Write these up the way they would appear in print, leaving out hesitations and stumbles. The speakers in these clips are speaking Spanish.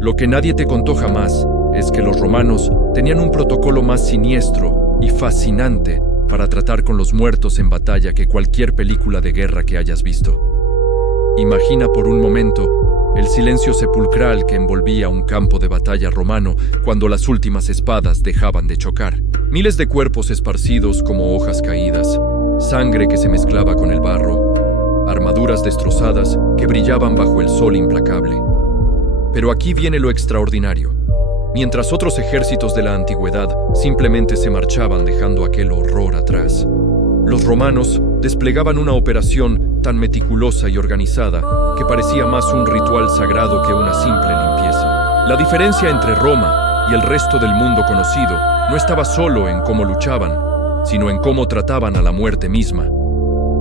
Lo que nadie te contó jamás es que los romanos tenían un protocolo más siniestro y fascinante para tratar con los muertos en batalla que cualquier película de guerra que hayas visto. Imagina por un momento el silencio sepulcral que envolvía un campo de batalla romano cuando las últimas espadas dejaban de chocar. Miles de cuerpos esparcidos como hojas caídas, sangre que se mezclaba con el barro, armaduras destrozadas que brillaban bajo el sol implacable. Pero aquí viene lo extraordinario. Mientras otros ejércitos de la antigüedad simplemente se marchaban dejando aquel horror atrás, los romanos desplegaban una operación tan meticulosa y organizada que parecía más un ritual sagrado que una simple limpieza. La diferencia entre Roma y el resto del mundo conocido no estaba solo en cómo luchaban, sino en cómo trataban a la muerte misma.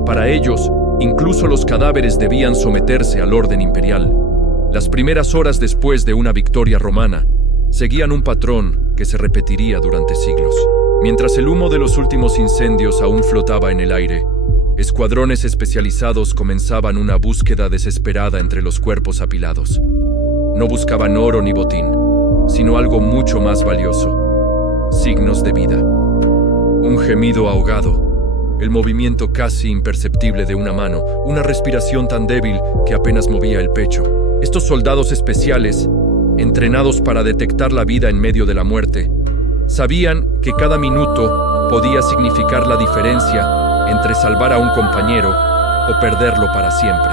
Para ellos, incluso los cadáveres debían someterse al orden imperial. Las primeras horas después de una victoria romana seguían un patrón que se repetiría durante siglos. Mientras el humo de los últimos incendios aún flotaba en el aire, escuadrones especializados comenzaban una búsqueda desesperada entre los cuerpos apilados. No buscaban oro ni botín, sino algo mucho más valioso: signos de vida. Un gemido ahogado, el movimiento casi imperceptible de una mano, una respiración tan débil que apenas movía el pecho. Estos soldados especiales, entrenados para detectar la vida en medio de la muerte, sabían que cada minuto podía significar la diferencia entre salvar a un compañero o perderlo para siempre.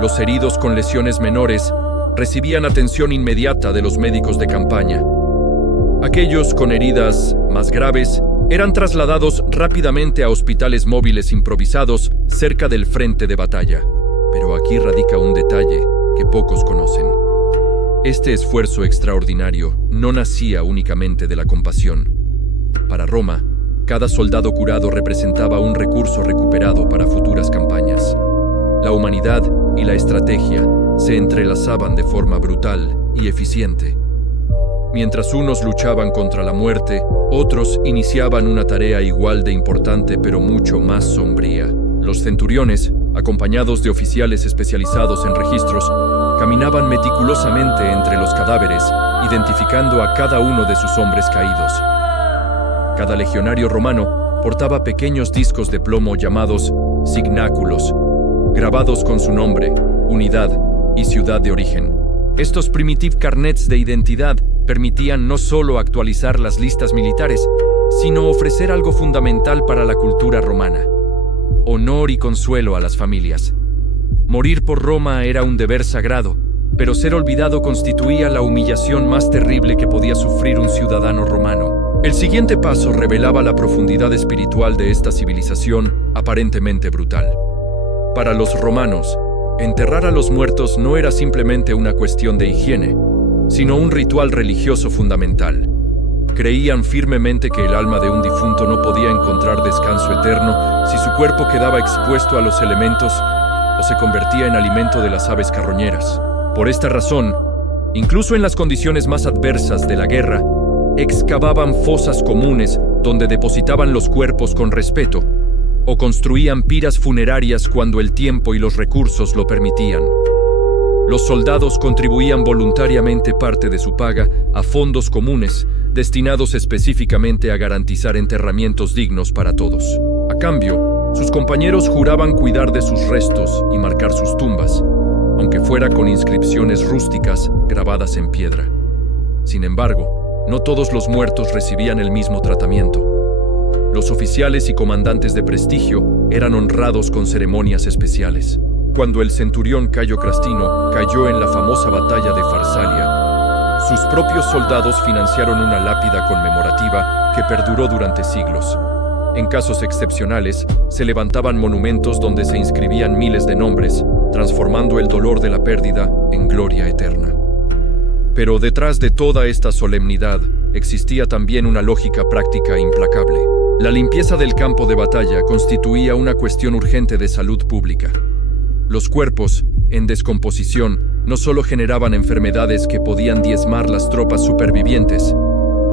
Los heridos con lesiones menores recibían atención inmediata de los médicos de campaña. Aquellos con heridas más graves eran trasladados rápidamente a hospitales móviles improvisados cerca del frente de batalla. Pero aquí radica un detalle que pocos conocen. Este esfuerzo extraordinario no nacía únicamente de la compasión. Para Roma, cada soldado curado representaba un recurso recuperado para futuras campañas. La humanidad y la estrategia se entrelazaban de forma brutal y eficiente. Mientras unos luchaban contra la muerte, otros iniciaban una tarea igual de importante pero mucho más sombría. Los centuriones, acompañados de oficiales especializados en registros, caminaban meticulosamente entre los cadáveres, identificando a cada uno de sus hombres caídos. Cada legionario romano portaba pequeños discos de plomo llamados signáculos, grabados con su nombre, unidad y ciudad de origen. Estos primitive carnets de identidad permitían no solo actualizar las listas militares, sino ofrecer algo fundamental para la cultura romana: honor y consuelo a las familias. Morir por Roma era un deber sagrado, pero ser olvidado constituía la humillación más terrible que podía sufrir un ciudadano romano. El siguiente paso revelaba la profundidad espiritual de esta civilización aparentemente brutal. Para los romanos, enterrar a los muertos no era simplemente una cuestión de higiene, sino un ritual religioso fundamental. Creían firmemente que el alma de un difunto no podía encontrar descanso eterno si su cuerpo quedaba expuesto a los elementos o se convertía en alimento de las aves carroñeras. Por esta razón, incluso en las condiciones más adversas de la guerra, excavaban fosas comunes donde depositaban los cuerpos con respeto, o construían piras funerarias cuando el tiempo y los recursos lo permitían. Los soldados contribuían voluntariamente parte de su paga a fondos comunes, destinados específicamente a garantizar enterramientos dignos para todos. A cambio, sus compañeros juraban cuidar de sus restos y marcar sus tumbas, aunque fuera con inscripciones rústicas grabadas en piedra. Sin embargo, no todos los muertos recibían el mismo tratamiento. Los oficiales y comandantes de prestigio eran honrados con ceremonias especiales. Cuando el centurión Cayo Crastino cayó en la famosa batalla de Farsalia, sus propios soldados financiaron una lápida conmemorativa que perduró durante siglos. En casos excepcionales, se levantaban monumentos donde se inscribían miles de nombres, transformando el dolor de la pérdida en gloria eterna. Pero detrás de toda esta solemnidad existía también una lógica práctica implacable. La limpieza del campo de batalla constituía una cuestión urgente de salud pública. Los cuerpos, en descomposición, no solo generaban enfermedades que podían diezmar las tropas supervivientes,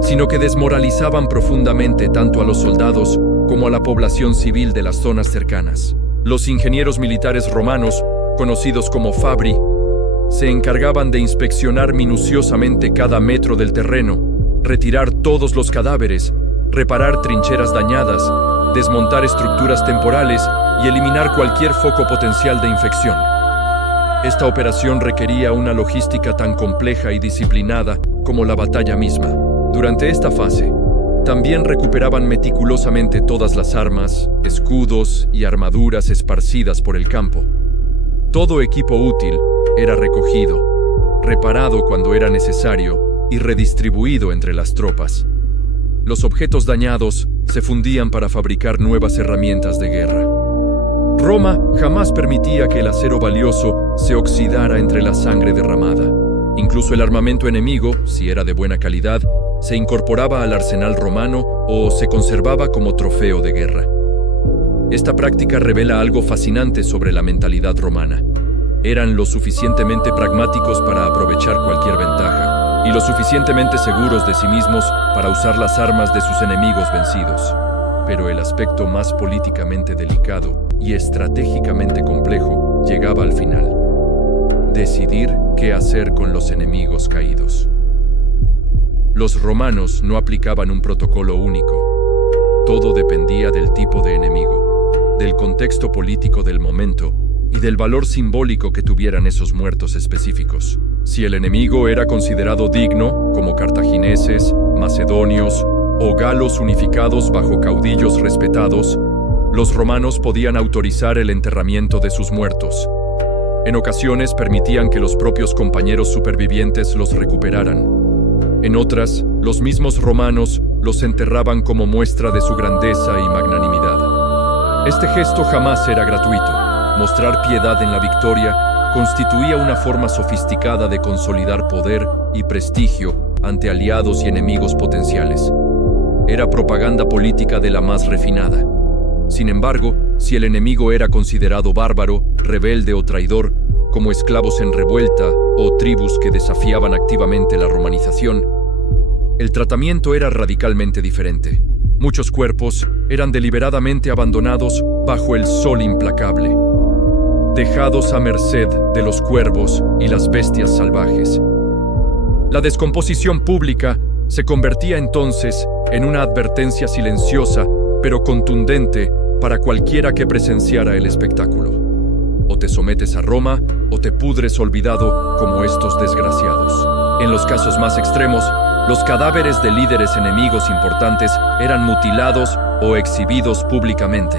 sino que desmoralizaban profundamente tanto a los soldados como a la población civil de las zonas cercanas. Los ingenieros militares romanos, conocidos como Fabri, se encargaban de inspeccionar minuciosamente cada metro del terreno, retirar todos los cadáveres, reparar trincheras dañadas, desmontar estructuras temporales y eliminar cualquier foco potencial de infección. Esta operación requería una logística tan compleja y disciplinada como la batalla misma. Durante esta fase, también recuperaban meticulosamente todas las armas, escudos y armaduras esparcidas por el campo. Todo equipo útil era recogido, reparado cuando era necesario y redistribuido entre las tropas. Los objetos dañados se fundían para fabricar nuevas herramientas de guerra. Roma jamás permitía que el acero valioso se oxidara entre la sangre derramada. Incluso el armamento enemigo, si era de buena calidad, se incorporaba al arsenal romano o se conservaba como trofeo de guerra. Esta práctica revela algo fascinante sobre la mentalidad romana. Eran lo suficientemente pragmáticos para aprovechar cualquier ventaja y lo suficientemente seguros de sí mismos para usar las armas de sus enemigos vencidos. Pero el aspecto más políticamente delicado y estratégicamente complejo llegaba al final: decidir qué hacer con los enemigos caídos. Los romanos no aplicaban un protocolo único. Todo dependía del tipo de enemigo, del contexto político del momento y del valor simbólico que tuvieran esos muertos específicos. Si el enemigo era considerado digno, como cartagineses, macedonios o galos unificados bajo caudillos respetados, los romanos podían autorizar el enterramiento de sus muertos. En ocasiones permitían que los propios compañeros supervivientes los recuperaran. En otras, los mismos romanos los enterraban como muestra de su grandeza y magnanimidad. Este gesto jamás era gratuito. Mostrar piedad en la victoria constituía una forma sofisticada de consolidar poder y prestigio ante aliados y enemigos potenciales. Era propaganda política de la más refinada. Sin embargo, si el enemigo era considerado bárbaro, rebelde o traidor, como esclavos en revuelta o tribus que desafiaban activamente la romanización, el tratamiento era radicalmente diferente. Muchos cuerpos eran deliberadamente abandonados bajo el sol implacable, dejados a merced de los cuervos y las bestias salvajes. La descomposición pública se convertía entonces en una advertencia silenciosa pero contundente para cualquiera que presenciara el espectáculo. O te sometes a Roma o te pudres olvidado como estos desgraciados. En los casos más extremos, los cadáveres de líderes enemigos importantes eran mutilados o exhibidos públicamente.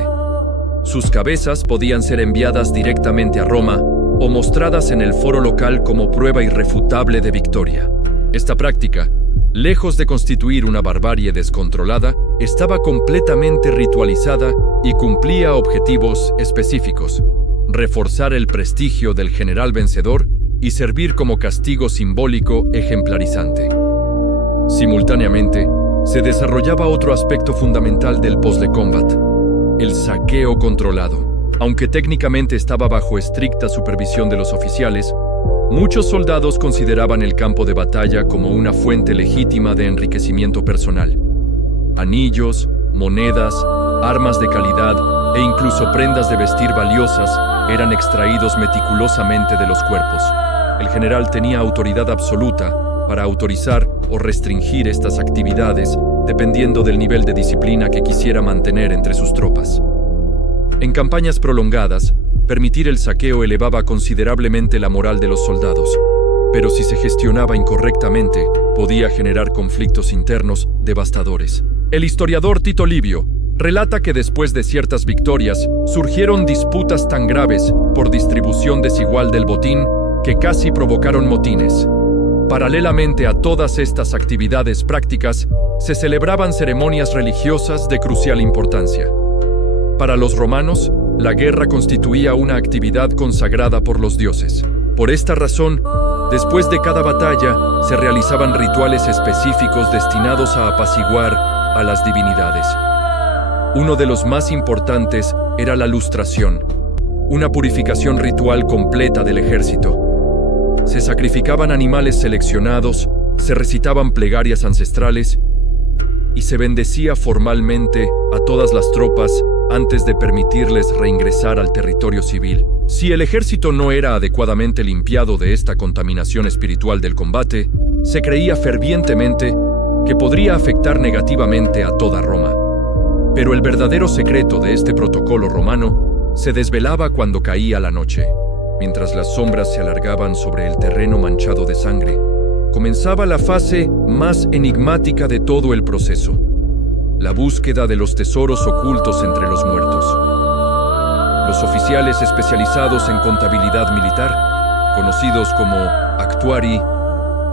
Sus cabezas podían ser enviadas directamente a Roma o mostradas en el foro local como prueba irrefutable de victoria. Esta práctica, lejos de constituir una barbarie descontrolada, estaba completamente ritualizada y cumplía objetivos específicos: reforzar el prestigio del general vencedor y servir como castigo simbólico ejemplarizante. Simultáneamente, se desarrollaba otro aspecto fundamental del post combat: el saqueo controlado. Aunque técnicamente estaba bajo estricta supervisión de los oficiales, muchos soldados consideraban el campo de batalla como una fuente legítima de enriquecimiento personal. Anillos, monedas, armas de calidad e incluso prendas de vestir valiosas eran extraídos meticulosamente de los cuerpos. El general tenía autoridad absoluta para autorizar o restringir estas actividades dependiendo del nivel de disciplina que quisiera mantener entre sus tropas. En campañas prolongadas, permitir el saqueo elevaba considerablemente la moral de los soldados, pero si se gestionaba incorrectamente, podía generar conflictos internos devastadores. El historiador Tito Livio relata que después de ciertas victorias surgieron disputas tan graves por distribución desigual del botín que casi provocaron motines. Paralelamente a todas estas actividades prácticas, se celebraban ceremonias religiosas de crucial importancia. Para los romanos, la guerra constituía una actividad consagrada por los dioses. Por esta razón, después de cada batalla, se realizaban rituales específicos destinados a apaciguar a las divinidades. Uno de los más importantes era la lustración, una purificación ritual completa del ejército. Se sacrificaban animales seleccionados, se recitaban plegarias ancestrales y se bendecía formalmente a todas las tropas antes de permitirles reingresar al territorio civil. Si el ejército no era adecuadamente limpiado de esta contaminación espiritual del combate, se creía fervientemente que podría afectar negativamente a toda Roma. Pero el verdadero secreto de este protocolo romano se desvelaba cuando caía la noche. Mientras las sombras se alargaban sobre el terreno manchado de sangre, comenzaba la fase más enigmática de todo el proceso: la búsqueda de los tesoros ocultos entre los muertos. Los oficiales especializados en contabilidad militar, conocidos como actuari,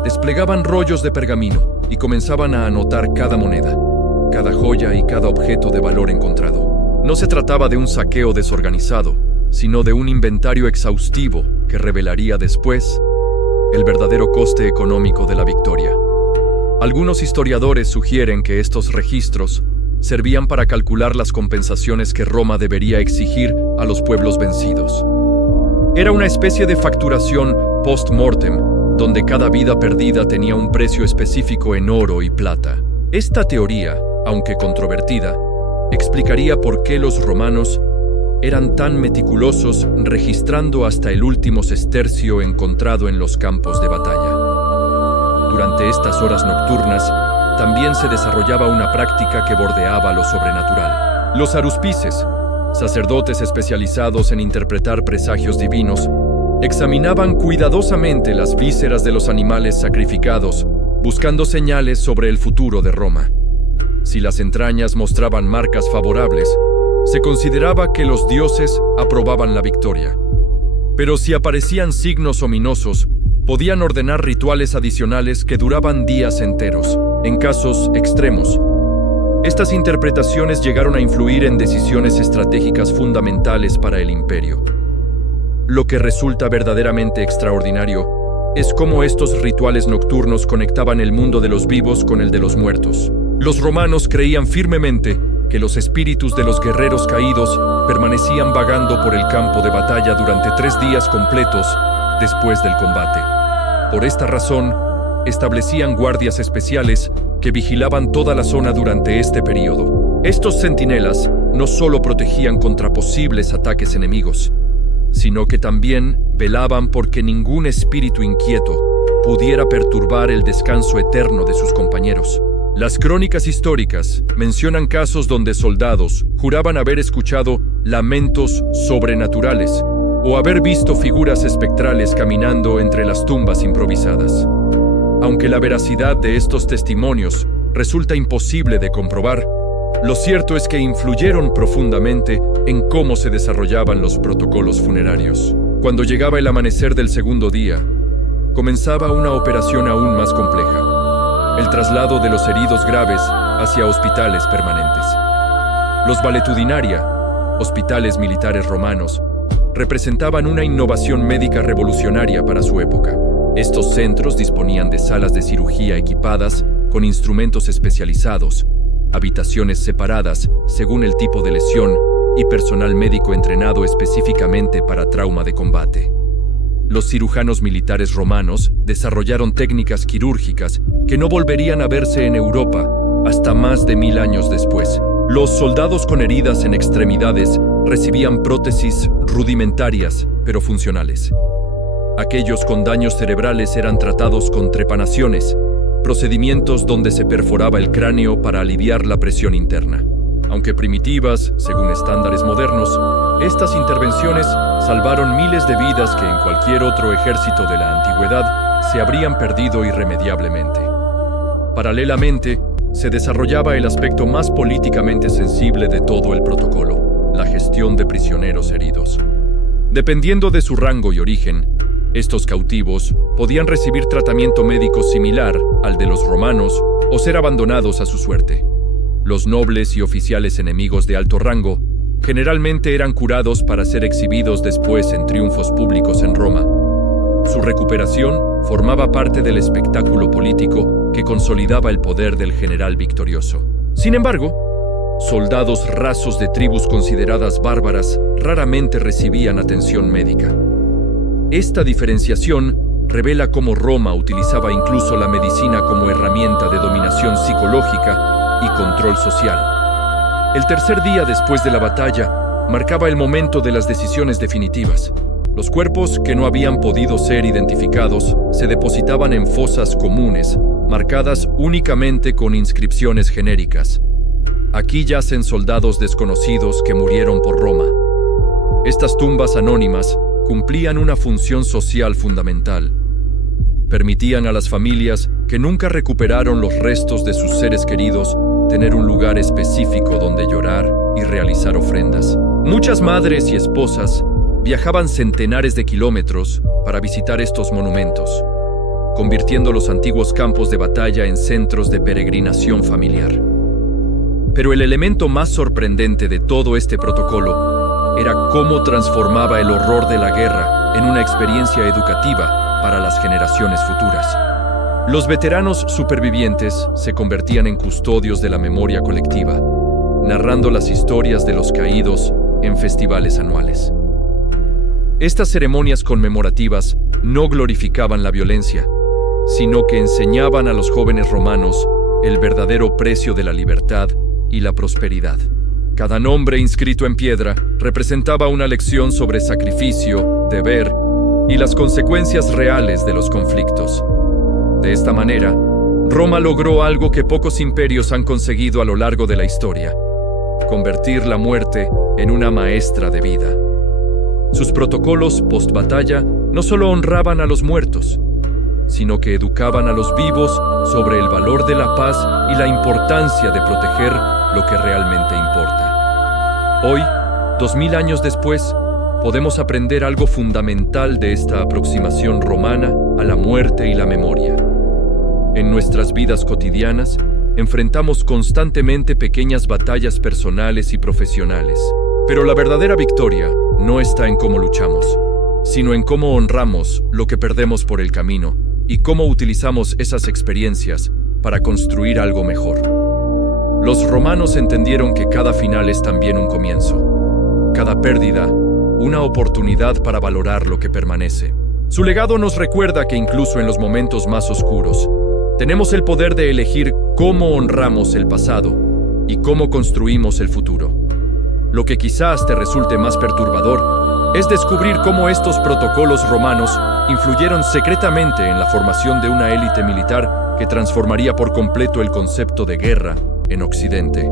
desplegaban rollos de pergamino y comenzaban a anotar cada moneda, cada joya y cada objeto de valor encontrado. No se trataba de un saqueo desorganizado, sino de un inventario exhaustivo que revelaría después el verdadero coste económico de la victoria. Algunos historiadores sugieren que estos registros servían para calcular las compensaciones que Roma debería exigir a los pueblos vencidos. Era una especie de facturación post-mortem, donde cada vida perdida tenía un precio específico en oro y plata. Esta teoría, aunque controvertida, explicaría por qué los romanos eran tan meticulosos registrando hasta el último sestercio encontrado en los campos de batalla. Durante estas horas nocturnas, también se desarrollaba una práctica que bordeaba lo sobrenatural. Los aruspices, sacerdotes especializados en interpretar presagios divinos, examinaban cuidadosamente las vísceras de los animales sacrificados, buscando señales sobre el futuro de Roma. Si las entrañas mostraban marcas favorables, se consideraba que los dioses aprobaban la victoria. Pero si aparecían signos ominosos, podían ordenar rituales adicionales que duraban días enteros. En casos extremos, estas interpretaciones llegaron a influir en decisiones estratégicas fundamentales para el imperio. Lo que resulta verdaderamente extraordinario es cómo estos rituales nocturnos conectaban el mundo de los vivos con el de los muertos. Los romanos creían firmemente que los espíritus de los guerreros caídos permanecían vagando por el campo de batalla durante 3 días completos después del combate. Por esta razón, establecían guardias especiales que vigilaban toda la zona durante este periodo. Estos centinelas no solo protegían contra posibles ataques enemigos, sino que también velaban porque ningún espíritu inquieto pudiera perturbar el descanso eterno de sus compañeros. Las crónicas históricas mencionan casos donde soldados juraban haber escuchado lamentos sobrenaturales o haber visto figuras espectrales caminando entre las tumbas improvisadas. Aunque la veracidad de estos testimonios resulta imposible de comprobar, lo cierto es que influyeron profundamente en cómo se desarrollaban los protocolos funerarios. Cuando llegaba el amanecer del segundo día, comenzaba una operación aún más compleja: el traslado de los heridos graves hacia hospitales permanentes. Los valetudinaria, hospitales militares romanos, representaban una innovación médica revolucionaria para su época. Estos centros disponían de salas de cirugía equipadas con instrumentos especializados, habitaciones separadas según el tipo de lesión y personal médico entrenado específicamente para trauma de combate. Los cirujanos militares romanos desarrollaron técnicas quirúrgicas que no volverían a verse en Europa hasta más de 1000 años después. Los soldados con heridas en extremidades recibían prótesis rudimentarias pero funcionales. Aquellos con daños cerebrales eran tratados con trepanaciones, procedimientos donde se perforaba el cráneo para aliviar la presión interna. Aunque primitivas, según estándares modernos, estas intervenciones salvaron miles de vidas que en cualquier otro ejército de la antigüedad se habrían perdido irremediablemente. Paralelamente, se desarrollaba el aspecto más políticamente sensible de todo el protocolo: la gestión de prisioneros heridos. Dependiendo de su rango y origen, estos cautivos podían recibir tratamiento médico similar al de los romanos o ser abandonados a su suerte. Los nobles y oficiales enemigos de alto rango generalmente eran curados para ser exhibidos después en triunfos públicos en Roma. Su recuperación formaba parte del espectáculo político que consolidaba el poder del general victorioso. Sin embargo, soldados rasos de tribus consideradas bárbaras raramente recibían atención médica. Esta diferenciación revela cómo Roma utilizaba incluso la medicina como herramienta de dominación psicológica y control social. El tercer día después de la batalla marcaba el momento de las decisiones definitivas. Los cuerpos que no habían podido ser identificados se depositaban en fosas comunes, marcadas únicamente con inscripciones genéricas. Aquí yacen soldados desconocidos que murieron por Roma. Estas tumbas anónimas cumplían una función social fundamental. Permitían a las familias que nunca recuperaron los restos de sus seres queridos tener un lugar específico donde llorar y realizar ofrendas. Muchas madres y esposas viajaban centenares de kilómetros para visitar estos monumentos, convirtiendo los antiguos campos de batalla en centros de peregrinación familiar. Pero el elemento más sorprendente de todo este protocolo era cómo transformaba el horror de la guerra en una experiencia educativa para las generaciones futuras. Los veteranos supervivientes se convertían en custodios de la memoria colectiva, narrando las historias de los caídos en festivales anuales. Estas ceremonias conmemorativas no glorificaban la violencia, sino que enseñaban a los jóvenes romanos el verdadero precio de la libertad y la prosperidad. Cada nombre inscrito en piedra representaba una lección sobre sacrificio, deber y las consecuencias reales de los conflictos. De esta manera, Roma logró algo que pocos imperios han conseguido a lo largo de la historia: convertir la muerte en una maestra de vida. Sus protocolos post-batalla no solo honraban a los muertos, sino que educaban a los vivos sobre el valor de la paz y la importancia de proteger lo que realmente importa. Hoy, 2000 años después, podemos aprender algo fundamental de esta aproximación romana a la muerte y la memoria. En nuestras vidas cotidianas, enfrentamos constantemente pequeñas batallas personales y profesionales. Pero la verdadera victoria no está en cómo luchamos, sino en cómo honramos lo que perdemos por el camino y cómo utilizamos esas experiencias para construir algo mejor. Los romanos entendieron que cada final es también un comienzo, cada pérdida, una oportunidad para valorar lo que permanece. Su legado nos recuerda que incluso en los momentos más oscuros, tenemos el poder de elegir cómo honramos el pasado y cómo construimos el futuro. Lo que quizás te resulte más perturbador es descubrir cómo estos protocolos romanos influyeron secretamente en la formación de una élite militar que transformaría por completo el concepto de guerra en Occidente.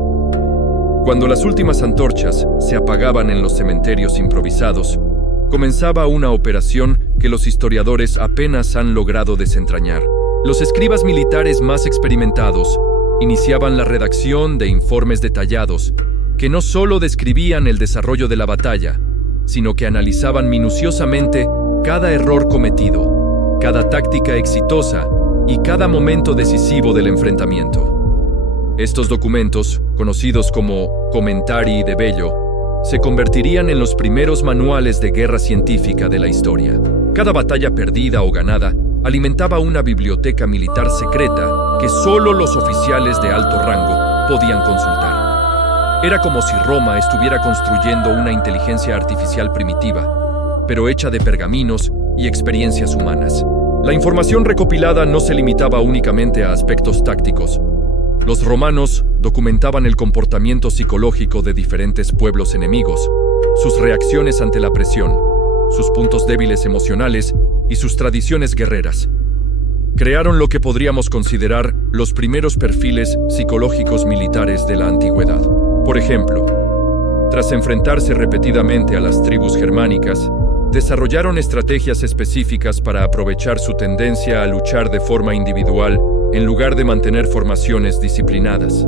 Cuando las últimas antorchas se apagaban en los cementerios improvisados, comenzaba una operación que los historiadores apenas han logrado desentrañar. Los escribas militares más experimentados iniciaban la redacción de informes detallados que no solo describían el desarrollo de la batalla, sino que analizaban minuciosamente cada error cometido, cada táctica exitosa y cada momento decisivo del enfrentamiento. Estos documentos, conocidos como Commentarii de Bello, se convertirían en los primeros manuales de guerra científica de la historia. Cada batalla perdida o ganada alimentaba una biblioteca militar secreta que solo los oficiales de alto rango podían consultar. Era como si Roma estuviera construyendo una inteligencia artificial primitiva, pero hecha de pergaminos y experiencias humanas. La información recopilada no se limitaba únicamente a aspectos tácticos. Los romanos documentaban el comportamiento psicológico de diferentes pueblos enemigos, sus reacciones ante la presión, sus puntos débiles emocionales y sus tradiciones guerreras. Crearon lo que podríamos considerar los primeros perfiles psicológicos militares de la antigüedad. Por ejemplo, tras enfrentarse repetidamente a las tribus germánicas, desarrollaron estrategias específicas para aprovechar su tendencia a luchar de forma individual en lugar de mantener formaciones disciplinadas.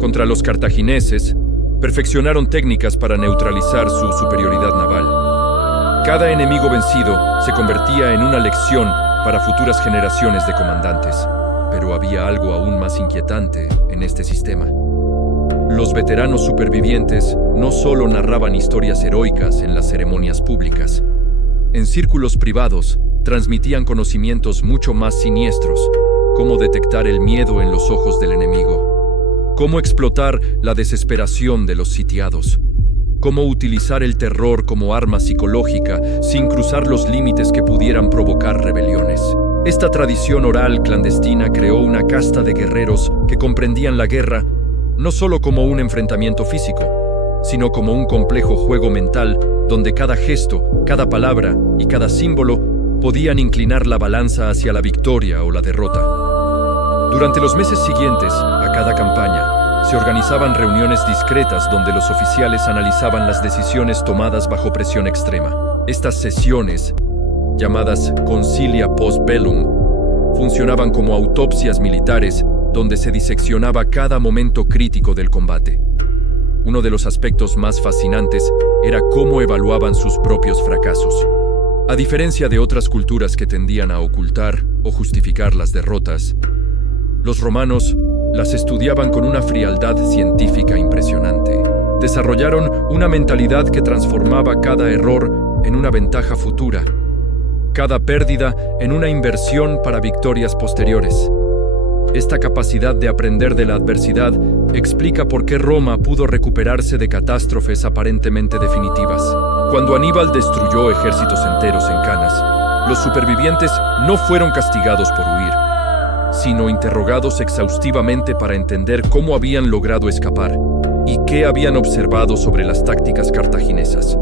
Contra los cartagineses, perfeccionaron técnicas para neutralizar su superioridad naval. Cada enemigo vencido se convertía en una lección para futuras generaciones de comandantes. Pero había algo aún más inquietante en este sistema. Los veteranos supervivientes no solo narraban historias heroicas en las ceremonias públicas. En círculos privados, transmitían conocimientos mucho más siniestros, cómo detectar el miedo en los ojos del enemigo, cómo explotar la desesperación de los sitiados, cómo utilizar el terror como arma psicológica sin cruzar los límites que pudieran provocar rebeliones. Esta tradición oral clandestina creó una casta de guerreros que comprendían la guerra no solo como un enfrentamiento físico, sino como un complejo juego mental donde cada gesto, cada palabra y cada símbolo podían inclinar la balanza hacia la victoria o la derrota. Durante los meses siguientes a cada campaña, se organizaban reuniones discretas donde los oficiales analizaban las decisiones tomadas bajo presión extrema. Estas sesiones, llamadas Concilia Post Bellum, funcionaban como autopsias militares donde se diseccionaba cada momento crítico del combate. Uno de los aspectos más fascinantes era cómo evaluaban sus propios fracasos. A diferencia de otras culturas que tendían a ocultar o justificar las derrotas, los romanos las estudiaban con una frialdad científica impresionante. Desarrollaron una mentalidad que transformaba cada error en una ventaja futura, cada pérdida en una inversión para victorias posteriores. Esta capacidad de aprender de la adversidad explica por qué Roma pudo recuperarse de catástrofes aparentemente definitivas. Cuando Aníbal destruyó ejércitos enteros en Canas, los supervivientes no fueron castigados por huir, sino interrogados exhaustivamente para entender cómo habían logrado escapar y qué habían observado sobre las tácticas cartaginesas.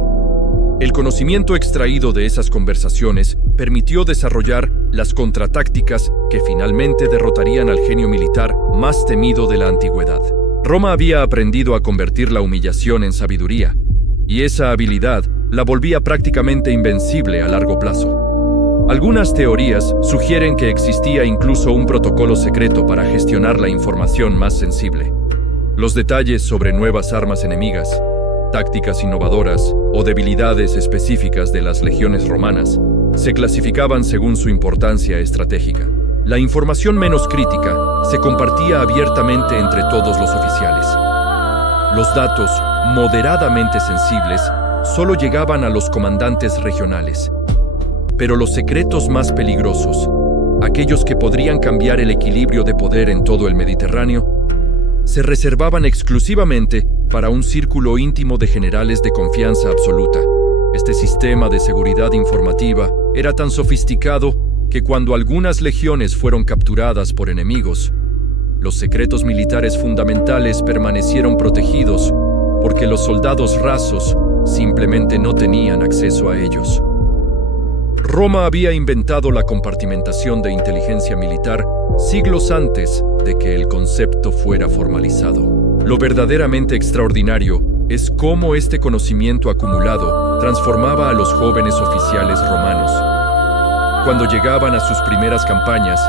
El conocimiento extraído de esas conversaciones permitió desarrollar las contratácticas que finalmente derrotarían al genio militar más temido de la antigüedad. Roma había aprendido a convertir la humillación en sabiduría, y esa habilidad la volvía prácticamente invencible a largo plazo. Algunas teorías sugieren que existía incluso un protocolo secreto para gestionar la información más sensible. Los detalles sobre nuevas armas enemigas, tácticas innovadoras o debilidades específicas de las legiones romanas se clasificaban según su importancia estratégica. La información menos crítica se compartía abiertamente entre todos los oficiales. Los datos moderadamente sensibles solo llegaban a los comandantes regionales. Pero los secretos más peligrosos, aquellos que podrían cambiar el equilibrio de poder en todo el Mediterráneo, se reservaban exclusivamente para un círculo íntimo de generales de confianza absoluta. Este sistema de seguridad informativa era tan sofisticado que cuando algunas legiones fueron capturadas por enemigos, los secretos militares fundamentales permanecieron protegidos porque los soldados rasos simplemente no tenían acceso a ellos. Roma había inventado la compartimentación de inteligencia militar siglos antes de que el concepto fuera formalizado. Lo verdaderamente extraordinario es cómo este conocimiento acumulado transformaba a los jóvenes oficiales romanos. Cuando llegaban a sus primeras campañas,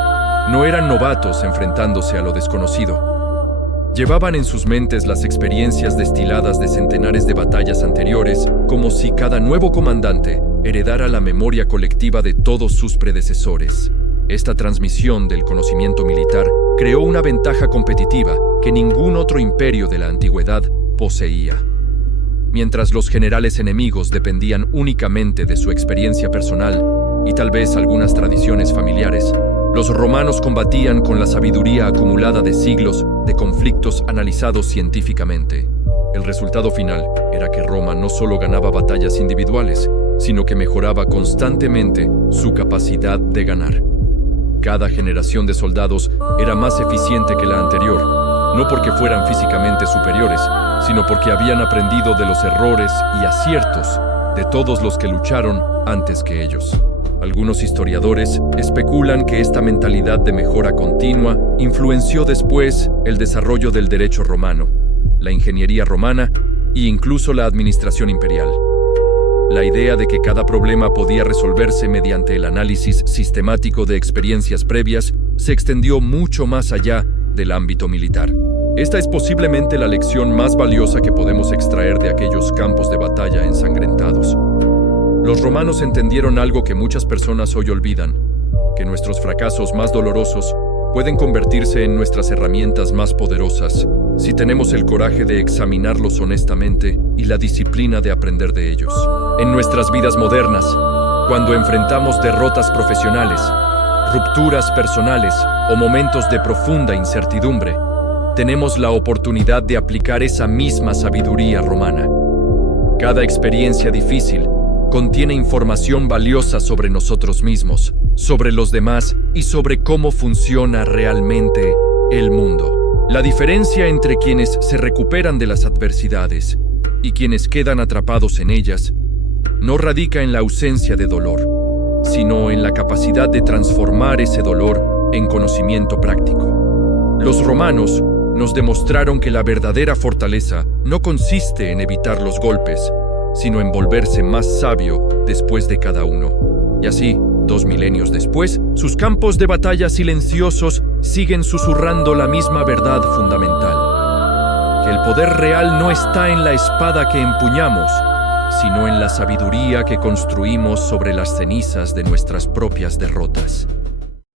no eran novatos enfrentándose a lo desconocido. Llevaban en sus mentes las experiencias destiladas de centenares de batallas anteriores, como si cada nuevo comandante heredara la memoria colectiva de todos sus predecesores. Esta transmisión del conocimiento militar creó una ventaja competitiva que ningún otro imperio de la antigüedad poseía. Mientras los generales enemigos dependían únicamente de su experiencia personal y tal vez algunas tradiciones familiares, los romanos combatían con la sabiduría acumulada de siglos de conflictos analizados científicamente. El resultado final era que Roma no solo ganaba batallas individuales, sino que mejoraba constantemente su capacidad de ganar. Cada generación de soldados era más eficiente que la anterior, no porque fueran físicamente superiores, sino porque habían aprendido de los errores y aciertos de todos los que lucharon antes que ellos. Algunos historiadores especulan que esta mentalidad de mejora continua influenció después el desarrollo del derecho romano, la ingeniería romana e incluso la administración imperial. La idea de que cada problema podía resolverse mediante el análisis sistemático de experiencias previas se extendió mucho más allá del ámbito militar. Esta es posiblemente la lección más valiosa que podemos extraer de aquellos campos de batalla ensangrentados. Los romanos entendieron algo que muchas personas hoy olvidan, que nuestros fracasos más dolorosos pueden convertirse en nuestras herramientas más poderosas si tenemos el coraje de examinarlos honestamente y la disciplina de aprender de ellos. En nuestras vidas modernas, cuando enfrentamos derrotas profesionales, rupturas personales o momentos de profunda incertidumbre, tenemos la oportunidad de aplicar esa misma sabiduría romana. Cada experiencia difícil contiene información valiosa sobre nosotros mismos, sobre los demás y sobre cómo funciona realmente el mundo. La diferencia entre quienes se recuperan de las adversidades y quienes quedan atrapados en ellas no radica en la ausencia de dolor, sino en la capacidad de transformar ese dolor en conocimiento práctico. Los romanos nos demostraron que la verdadera fortaleza no consiste en evitar los golpes, sino en volverse más sabio después de cada uno. Y así, 2 milenios después, sus campos de batalla silenciosos siguen susurrando la misma verdad fundamental: que el poder real no está en la espada que empuñamos, sino en la sabiduría que construimos sobre las cenizas de nuestras propias derrotas.